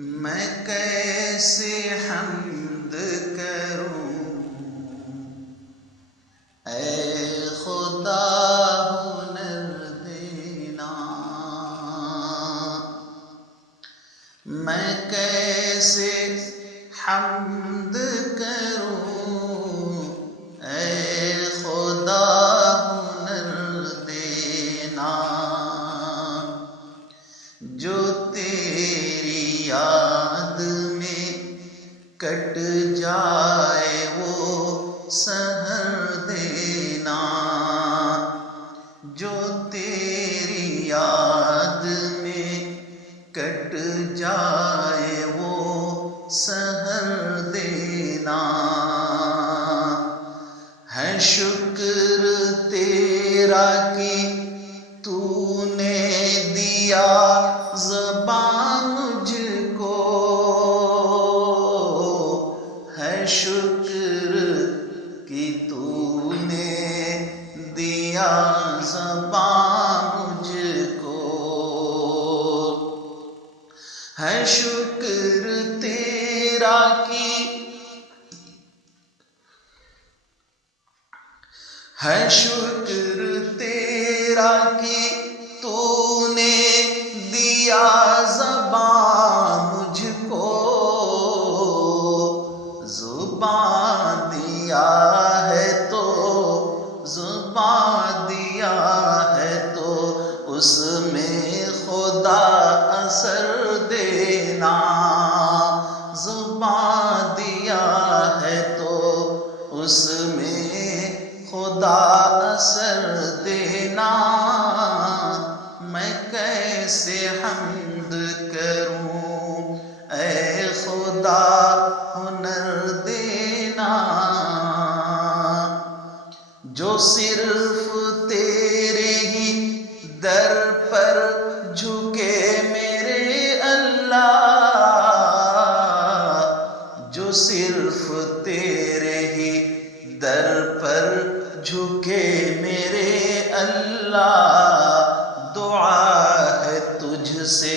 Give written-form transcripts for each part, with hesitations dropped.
میں کیسے حمد کروں اے خدا ہنر دینا، میں کیسے حمد کروں اے خدا ہنر دینا، جو تیری یاد میں کٹ جائے وہ سحر دینا، جو تیری یاد میں کٹ جائے وہ سحر دینا، ہے شکر تیرا کہ تو نے دیا زبان مجھ کو، ہے شکر کہ تو نے دیا زبان مجھ کو، ہے شکر تیرا کہ ہے شکر تیرا کہ تو نے دیا زبان مجھ کو، زبان دیا ہے تو زبان دیا ہے تو اس میں خدا اثر دینا، زبان دیا ہے تو اس میں خدا اثر دینا، میں کیسے حمد کروں اے خدا ہنر دینا، جو صرف تیرے ہی در پر جھکے میرے اللہ، جو صرف تیرے ہی در پر جھکے میرے اللہ، دعا ہے تجھ سے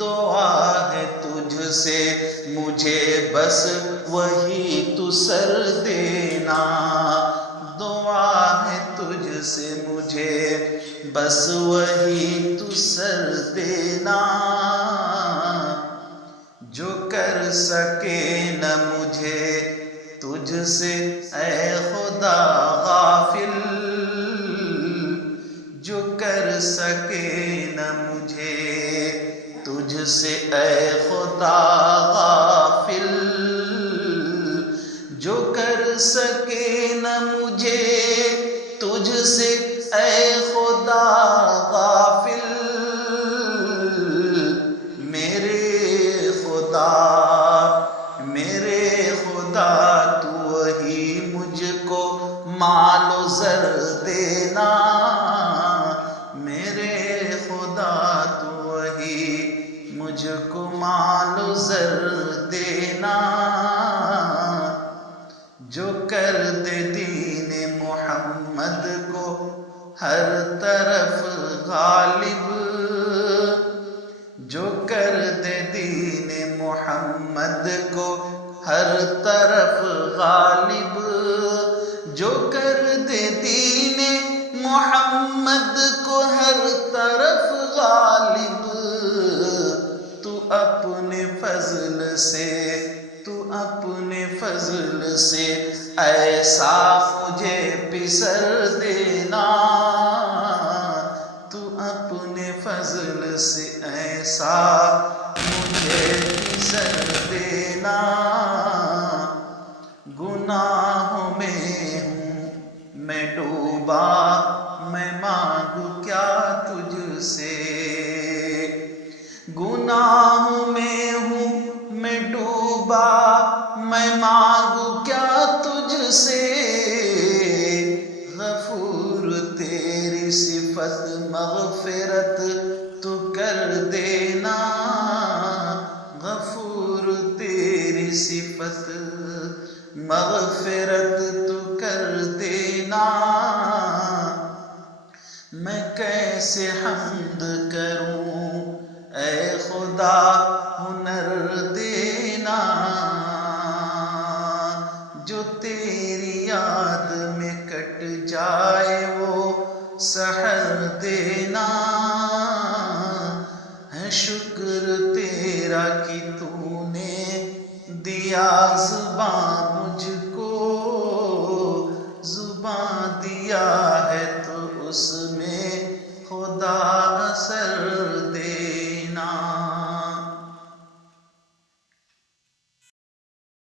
دعا ہے تجھ سے مجھے بس وہی تو سر دینا، دعا ہے تجھ سے مجھے بس وہی تو سر دینا، جو کر سکے نہ مجھے تجھ سے اے خدا غافل، جو کر سکے نہ مجھے تجھ سے اے خدا غافل، جو کر سکے نہ مجھے تجھ سے اے خدا غافل، میرے خدا تو وہی مجھ کو مال و زر دینا، میرے خدا تو وہی مجھ کو مال و زر دینا، جو کر دے دین محمد کو ہر طرف غالب، جو کر دے دین محمد کو ہر طرف غالب، جو کر دے دین محمد کو ہر طرف غالب، تو اپنے فضل سے ایسا مجھے پسر دینا، تو اپنے فضل سے ایسا مجھے پسر دینا، گناہوں میں ہوں میں ڈوبا میں مانگوں کیا تجھ سے، گناہوں میں ہوں میں ڈوبا میں مانگوں کیا تجھ سے، غفور تیری صفت مغفرت تو کر دینا، غفور تیری صفت مغفرت تو کر دینا، میں کیسے حمد کروں اے خدا ہنر دینا، جو تیری یاد میں کٹ جائے وہ سحر دینا، ہے شکر تیرا کہ تو نے دیا زباں مجھ